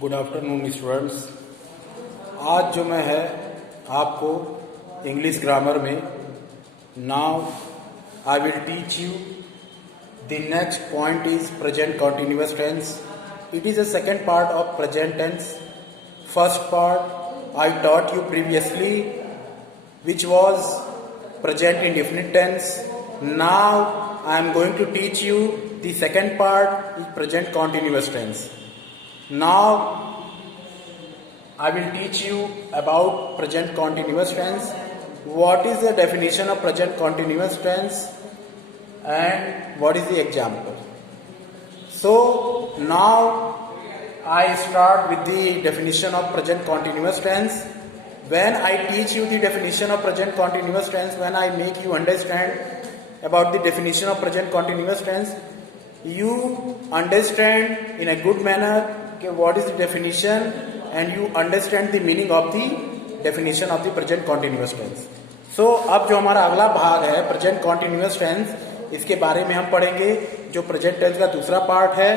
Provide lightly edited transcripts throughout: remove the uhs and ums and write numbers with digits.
Good afternoon students. आज जो मैं है आपको इंग्लिश ग्रामर में now I will teach you the next point is present continuous tense. It is a second part of present tense. First part I taught you previously which was present indefinite tense. Now I am going to teach you the second part is present continuous tense. Now I will teach you about present continuous tense. What is the definition of present continuous tense and what is the example? So now I start with the definition of present continuous tense. When I teach you the definition of present continuous tense, when I make you understand about the definition of present continuous tense, you understand in a good manner what is the definition and you understand the meaning of the definition of the present continuous tense. So अब जो हमारा अगला भाग है present continuous tense, इसके बारे में हम पढ़ेंगे जो present tense का दूसरा पार्ट है।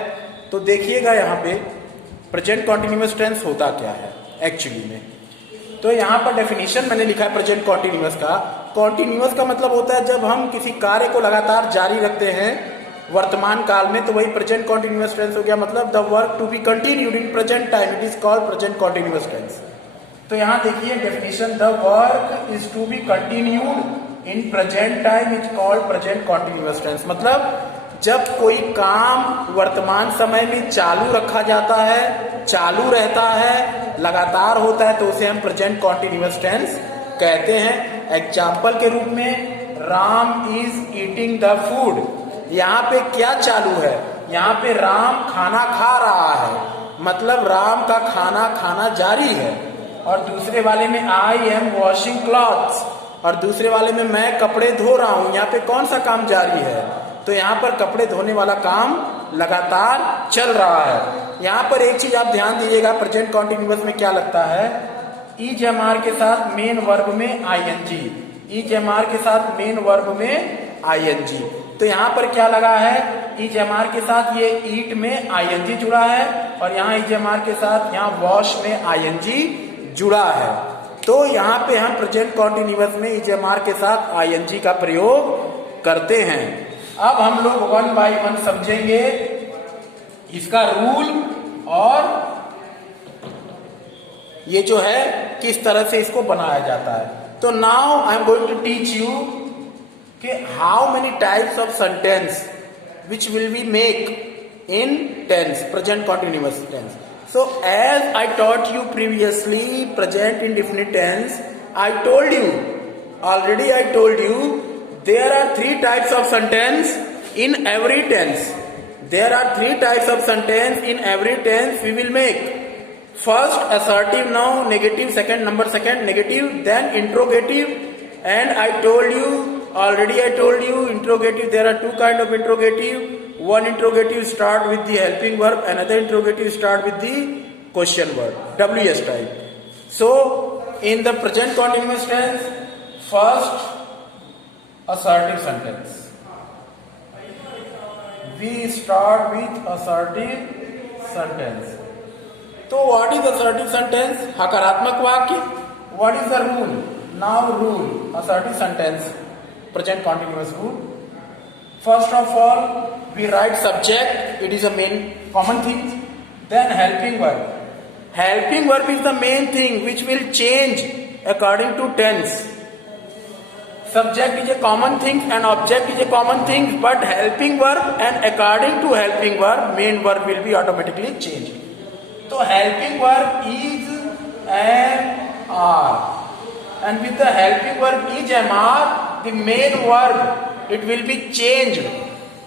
तो देखिएगा यहाँ पे प्रेजेंट कॉन्टिन्यूअस टेंस होता क्या है एक्चुअली में। तो यहाँ पर डेफिनेशन मैंने लिखा है प्रेजेंट कॉन्टिन्यूअस का। कॉन्टिन्यूअस का मतलब होता है जब हम किसी कार्य को लगातार जारी रखते हैं वर्तमान काल में, तो वही प्रेजेंट कॉन्टिन्यूअस टेंस हो गया। मतलब the work to be continued in present time, it is called present continuous tense. तो यहाँ देखिए definition, the work is to be continued in present time is called present continuous tense. मतलब जब कोई काम वर्तमान समय में चालू रखा जाता है, चालू रहता है, लगातार होता है, तो उसे हम प्रेजेंट कॉन्टिन्यूअस टेंस कहते हैं। एग्जाम्पल के रूप में Ram is eating the food. यहाँ पे क्या चालू है? यहाँ पे राम खाना खा रहा है, मतलब राम का खाना खाना जारी है। और दूसरे वाले में आई एम वॉशिंग क्लॉथ्स, और दूसरे वाले में मैं कपड़े धो रहा हूं। यहाँ पे कौन सा काम जारी है? तो यहाँ पर कपड़े धोने वाला काम लगातार चल रहा है। यहाँ पर एक चीज आप ध्यान दीजिएगा, प्रेजेंट कॉन्टिन्यूअस में क्या लगता है? ईज एम आर के साथ मेन वर्ब में आईएनजी, ईज एम आर के साथ मेन वर्ब में आईएनजी। तो यहाँ पर क्या लगा है? ईज एम आर के साथ ये ईट में आईएनजी जुड़ा है, और यहाँ ईज एम आर के साथ यहाँ वॉश में आईएनजी जुड़ा है। तो यहाँ पे हम प्रेजेंट कॉन्टिन्यूअस में ईज एम आर के साथ आईएनजी का प्रयोग करते हैं। अब हम लोग वन बाय वन समझेंगे इसका रूल, और ये जो है किस तरह से इसको बनाया जाता है। तो now I am going to teach you कि how many types of sentence which will be make in tense, present continuous tense. So as I taught you previously present indefinite tense, I told you, there are three types of sentence in every tense. There are three types of sentence in every tense we will make. First assertive noun, negative, second negative, then interrogative. And I told you, interrogative, there are two kind of interrogative. One interrogative start with the helping verb, another interrogative start with the question word, WS type. So in the present continuous tense, first assertive sentence. We start with assertive sentence. So what is assertive sentence? हकारात्मक वाक्य. What is the rule? Now rule, assertive sentence, present continuous rule. First of all, we write subject, it is a main common thing. Then helping verb. Helping verb is the main thing which will change according to tense. Subject is a common thing and object is a common thing, but helping verb and according to helping verb, main verb will be automatically changed. So helping verb is MR, and with the helping verb is MR, the main verb it will be changed.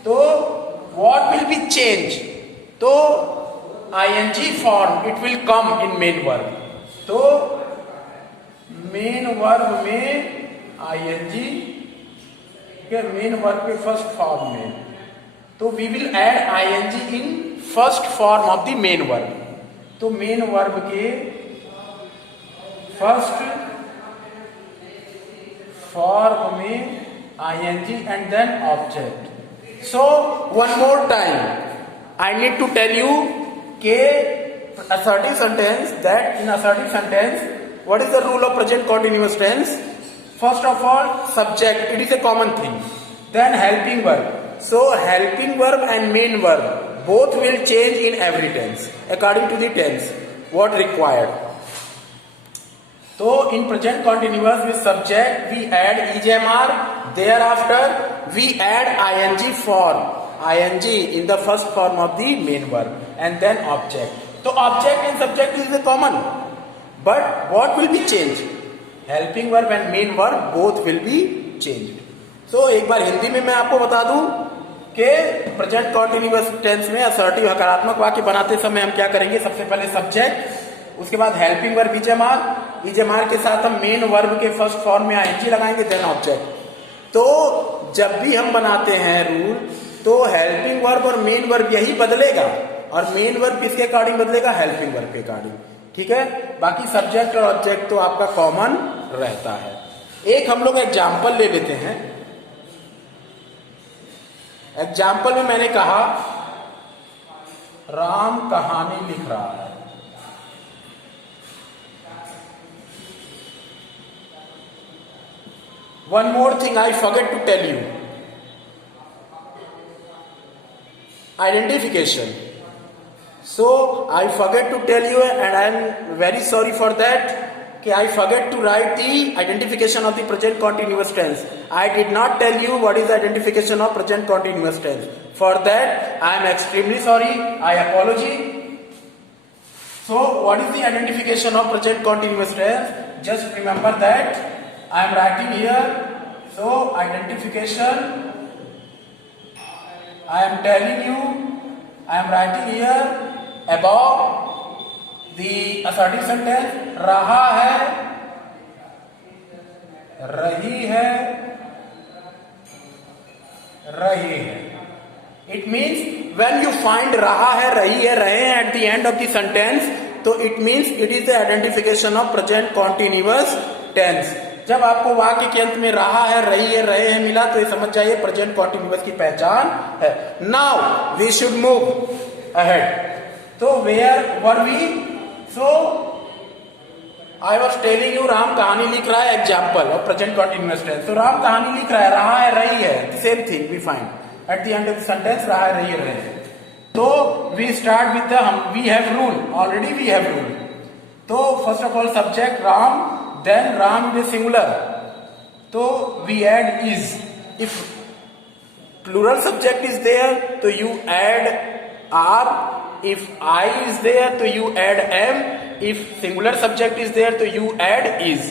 तो what will be changed? तो ing form it will come in main verb. तो main verb में ing के main verb के first form में, तो we will add ing in first form of the main verb. तो main verb के first form में ing and then object. So one more time I need to tell you कि assertive sentence, that in assertive sentence, what is the rule of present continuous tense? First of all, subject, it is a common thing. Then helping verb. So helping verb and main verb both will change in every tense according to the tense what required. So in present continuous with subject we add ejmr, thereafter we add ing form, ing in the first form of the main verb, and then object. So object and subject is the common, but what will be changed? Helping verb and main verb both will be changed. So एक बार हिंदी में मैं आपको बता दूं कि present continuous tense में assertive हकारात्मक वाक्य बनाते समय हम क्या करेंगे? सबसे पहले सब्जेक्ट, उसके बाद हेल्पिंग वर्ब ईजेमार, ईजेमार के साथ हम मेन वर्ब के फर्स्ट फॉर्म में आईएनजी लगाएंगे, देन ऑब्जेक्ट। तो जब भी हम बनाते हैं रूल तो हेल्पिंग वर्ब और मेन वर्ब यही बदलेगा, और मेन वर्ब किसके अकॉर्डिंग बदलेगा? हेल्पिंग वर्ब के अकॉर्डिंग। ठीक है, बाकी सब्जेक्ट और ऑब्जेक्ट तो आपका कॉमन रहता है। एक हम लोग एग्जाम्पल ले लेते हैं। एग्जाम्पल में मैंने कहा राम कहानी लिख रहा है। One more thing I forget to tell you, identification. So I forget to tell you, and I am very sorry for that, कि I forget to write the identification of the present continuous tense. I did not tell you what is the identification of present continuous tense. For that I am extremely sorry. I apologize. So what is the identification of present continuous tense? Just remember that I am writing here. So identification, I am telling you, I am writing here above the assertive sentence, रहा है, रही है, रही है. It means when you find रहा है, रही है, रहे हैं at the end of the sentence, तो it means it is the identification of present continuous tense. जब आपको वाक्य के अंत में रहा है, रही है, रहे हैं मिला तो ये समझ जाइए प्रेजेंट कॉन्टिन्यूअस की पहचान है. Now we should move ahead. तो where were we? So I was telling you Ram कहानी लिख रहा है, example of present continuous tense. तो राम कहानी लिख रहा है, रहा है, रही है, same thing we find at the end of the sentence, रहा है, रही है, रहे हैं. तो we start with the we have rule, already we have rule. तो first of all subject Ram, then Ram is singular, so we add is. If plural subject is there, so you add are. If I is there, so you add am. If singular subject is there, so you add is.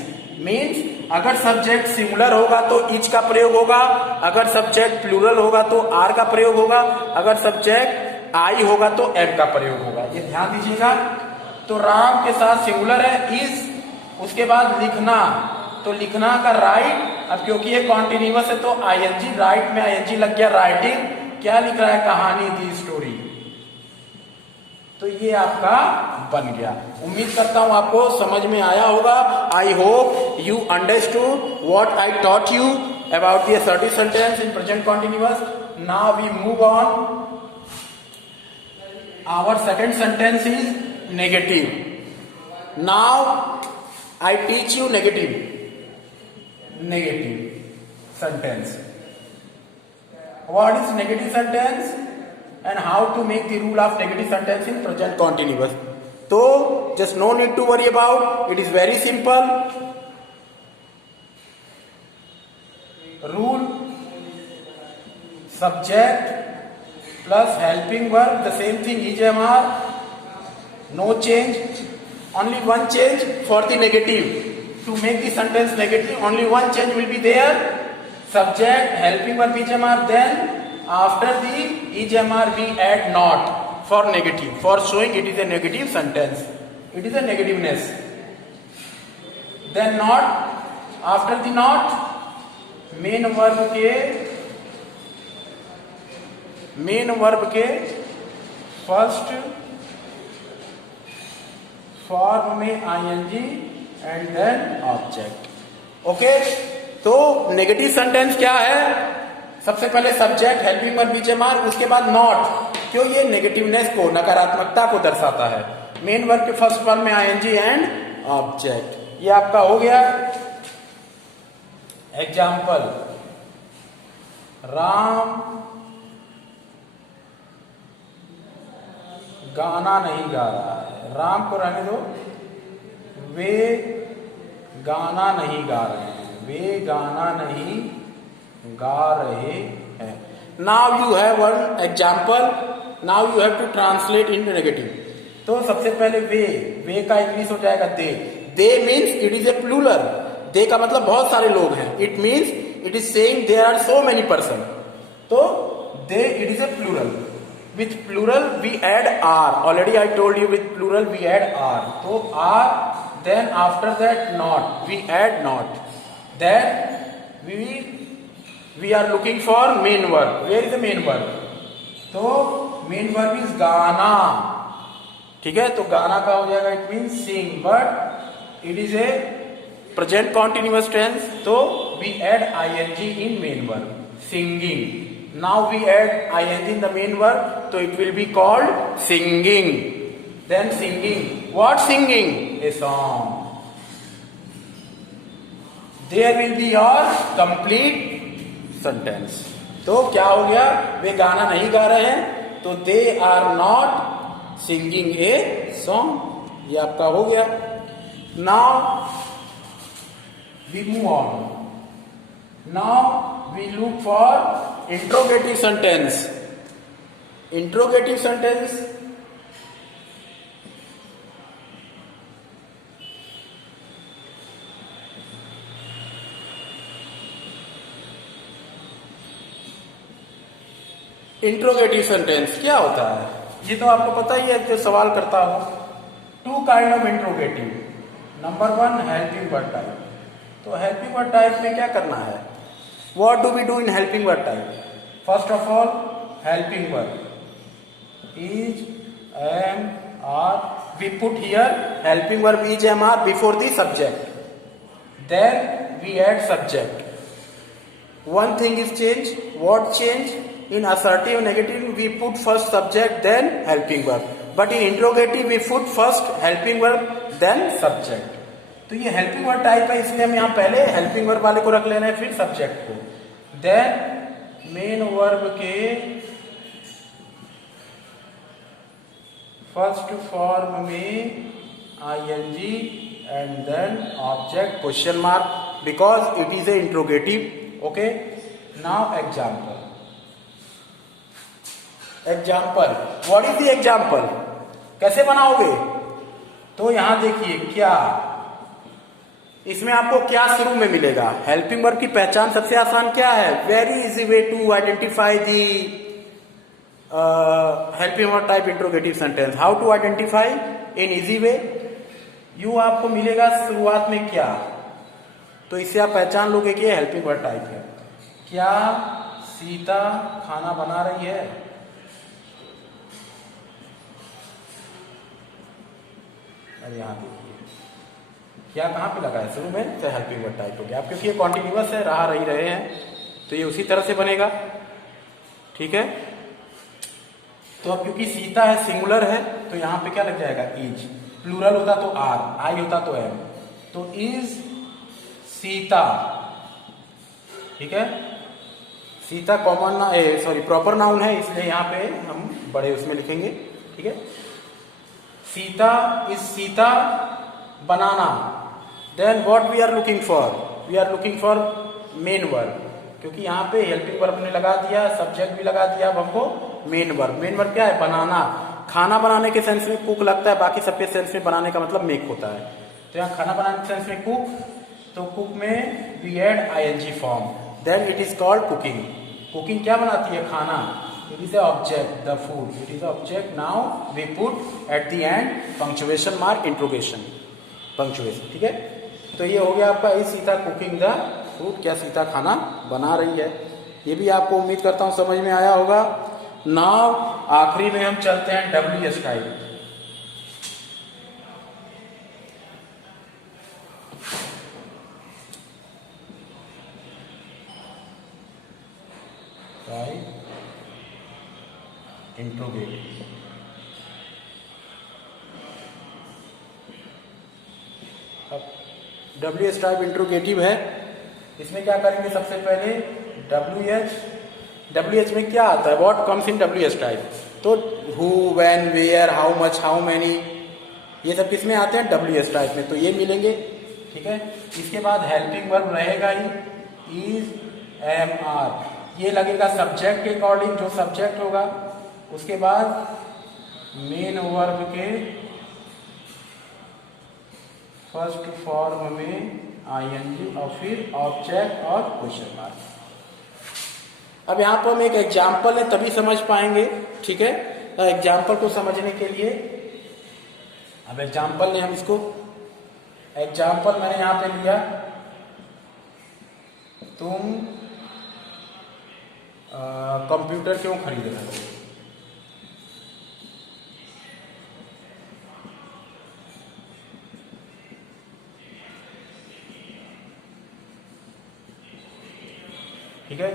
Means अगर subject singular होगा तो is का प्रयोग होगा, अगर subject plural होगा तो are का प्रयोग होगा, अगर सब्जेक्ट आई होगा तो एम का प्रयोग होगा. ये ध्यान दीजिएगा. तो राम के साथ सिंगुलर है इज, उसके बाद लिखना, तो लिखना का राइट. अब क्योंकि ये कॉन्टिन्यूअस है तो आईएनजी, राइट में आईएनजी लग गया, राइटिंग. क्या लिख रहा है? कहानी, दी स्टोरी. तो ये आपका बन गया. उम्मीद करता हूं आपको समझ में आया होगा. I hope you understood what I taught you about the assertive sentence in present continuous. Now we move on. Our second sentence is negative. Now I teach you negative sentence. What is negative sentence and how to make the rule of negative sentence in present continuous. So just no need to worry about. It is very simple. Rule subject plus helping verb, the same thing, ejmr, no change. Only one change for the negative. To make the sentence negative, only one change will be there. Subject, helping verb ejmr, then after the ejmr we add not for negative, for showing it is a negative sentence. It is a negativeness. Then not, after the not, main verb के first form में ING and then object. Okay, तो negative sentence क्या है? सबसे पहले subject, helping verb ईजेमार, उसके बाद not. क्यों? ये नेगेटिवनेस को, नकारात्मकता को दर्शाता है। मेन वर्ब के फर्स्ट फॉर्म में आईएनजी एंड ऑब्जेक्ट। ये आपका हो गया एग्जाम्पल। राम गाना नहीं गा रहा है। राम को रहने दो। वे गाना नहीं गा रहे हैं। वे गाना नहीं गा रहे हैं। Now you have one example. Now you have to translate into negative. तो सबसे पहले वे का इंग्लिश हो जाएगा they. They means it is a plural. They का मतलब बहुत सारे लोग हैं। It means it is saying there are so many person. तो they it is a plural. With plural we add r. Already I told you with plural we add r. So r, then after that not. We add not. Then we are looking for main verb. Where is the main verb? तो main verb is गाना। ठीक है, तो गाना का हो जाएगा it means sing, but it is a present continuous tense. तो we add ing in main verb, singing. Now we add ing in the main verb, so it will be called singing. Then singing. What singing? A song. There will be your complete sentence. तो क्या हो गया? वे गाना नहीं गा रहे हैं, तो they are not singing a song. ये आपका हो गया। Now we move on. Now we look for interrogative sentence. Interrogative sentence interrogative sentence क्या होता है? ये तो आपको पता ही है, जो सवाल करता हो। Two kind of interrogative. Number one, helping word type. तो हेल्पिंग वर्ड टाइप में क्या करना है? What do we do in helping verb type? First of all, helping verb is, am, are. We put here helping verb is, am, are before the subject. Then we add subject. One thing is change. What change? In assertive and negative we put first subject then helping verb. But in interrogative we put first helping verb then subject. तो ये helping verb type है, इसलिए हम यहाँ पहले helping verb वाले को रख लेना है, फिर सब्जेक्ट को। देन मेन वर्ब के फर्स्ट फॉर्म में ING and then object question mark, because it is a interrogative. Okay, now example. Example, what is the example? कैसे बनाओगे? तो यहां देखिए, क्या इसमें आपको क्या शुरू में मिलेगा? हेल्पिंग वर्ब की पहचान सबसे आसान क्या है? Very easy way to identify the helping verb type interrogative sentence. How to identify in easy way? You आपको मिलेगा शुरुआत में क्या, तो इससे आप पहचान लोगे कि हेल्पिंग वर्ब टाइप है। क्या सीता खाना बना रही है? अरे यहां देखिए, क्या कहाँ पे लगा है? शुरू में, तो हेल्पिंग वर्ब टाइप हो गया। अब क्योंकि ये कॉन्टिन्यूअस है, रही रहे हैं, तो ये उसी तरह से बनेगा। ठीक है, तो अब क्योंकि सीता है, सिंगुलर है, तो यहाँ पे क्या लग जाएगा? इज। प्लूरल होता तो आर, आई होता तो एम, तो इज सीता। ठीक है, सीता कॉमन ना, सॉरी प्रॉपर नाउन है, इसलिए यहाँ पे हम बड़े उसमें लिखेंगे। ठीक है, सीता इज सीता बनाना। Then what we are looking for? We are looking for main verb, क्योंकि यहाँ पे हेल्पिंग वर्ब ने लगा दिया, सब्जेक्ट भी लगा दिया, अब हमको मेन वर्ब। मेन वर्ब क्या है? बनाना। खाना बनाने के सेंस में कुक लगता है, बाकी सबके सेंस में बनाने का मतलब मेक होता है। तो यहाँ खाना बनाने के सेंस में कुक, तो कुक में we add ING form, then it is called cooking. Cooking क्या बनाती है? खाना। It is a object, the food, it is object. Now we put at the end punctuation mark, interrogation, punctuation. ठीक है, तो ये हो गया आपका is Sita cooking the food. क्या सीता खाना बना रही है? ये भी आपको उम्मीद करता हूं समझ में आया होगा। नाउ आखिरी में हम चलते हैं डब्ल्यूएस टाइप। इंट्रोगेटिव। अब WH टाइप इंट्रोगेटिव है, इसमें क्या करेंगे सबसे पहले WH में क्या आता है, what comes in WH type, तो who, when, where, how much, how many, ये सब किसमें आते हैं WH टाइप में, तो ये मिलेंगे। ठीक है, इसके बाद हेल्पिंग वर्ब रहेगा ही, इज, एम, आर, ये लगेगा सब्जेक्ट के अकॉर्डिंग, जो सब्जेक्ट होगा। उसके बाद मेन वर्ब के फर्स्ट फॉर्म में ING और फिर ऑब्जेक्ट और क्वेश्चन मार्क। अब यहाँ पर हम एक एग्जाम्पल है तभी समझ पाएंगे। ठीक है, तो एग्जाम्पल को समझने के लिए, अब एग्जाम्पल ने हम इसको, एग्जाम्पल मैंने यहाँ पे लिया, तुम कंप्यूटर क्यों खरीद रहे हो। ठीक है,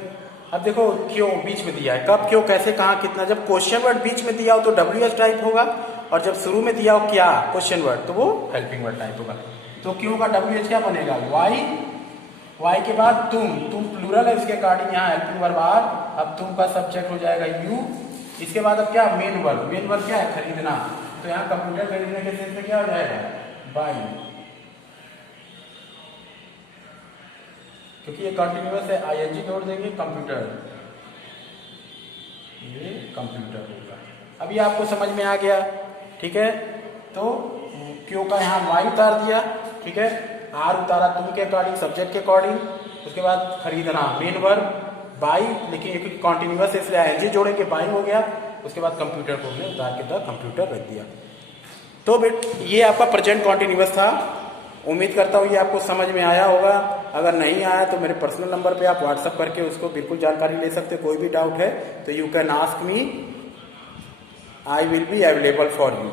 अब देखो क्यों बीच में दिया है, कब, क्यों, कैसे, कहाँ, कितना। जब क्वेश्चन वर्ड बीच में दिया हो तो WH टाइप होगा, और जब शुरू में दिया हो क्या, क्वेश्चन वर्ड, तो वो हेल्पिंग वर्ड टाइप होगा। तो क्यों का WH क्या बनेगा, वाई के बाद तुम प्लूरल है, इसके अकॉर्डिंग यहाँ हेल्पिंग वर्ब आर। अब तुम का सब्जेक्ट हो जाएगा यू। इसके बाद अब क्या, मेन वर्ब क्या है, खरीदना, तो यहाँ कंप्यूटर खरीदने के सेंस में क्या हो जाएगा, बाई, क्योंकि ये कंटिन्यूअस है, ING जोड़ देंगे, कंप्यूटर, ये कंप्यूटर होगा। अभी आपको समझ में आ गया। ठीक है, तो क्यों का यहाँ वाई उतार दिया, ठीक है, आर उतारा तुम के अकॉर्डिंग, सब्जेक्ट के अकॉर्डिंग। उसके बाद खरीदना मेन वर्ब, बाई, लेकिन ये कंटिन्यूअस है इसलिए ING जोड़ेंगे, बाई हो गया। उसके बाद कंप्यूटर को हमने उतार के द कंप्यूटर रख दिया। तो ये आपका प्रेजेंट कॉन्टिन्यूअस था। उम्मीद करता हूँ ये आपको समझ में आया होगा। अगर नहीं आया तो मेरे पर्सनल नंबर पे आप व्हाट्सअप करके उसको बिल्कुल जानकारी ले सकते हो। कोई भी डाउट है तो you can ask me, I will be available for you.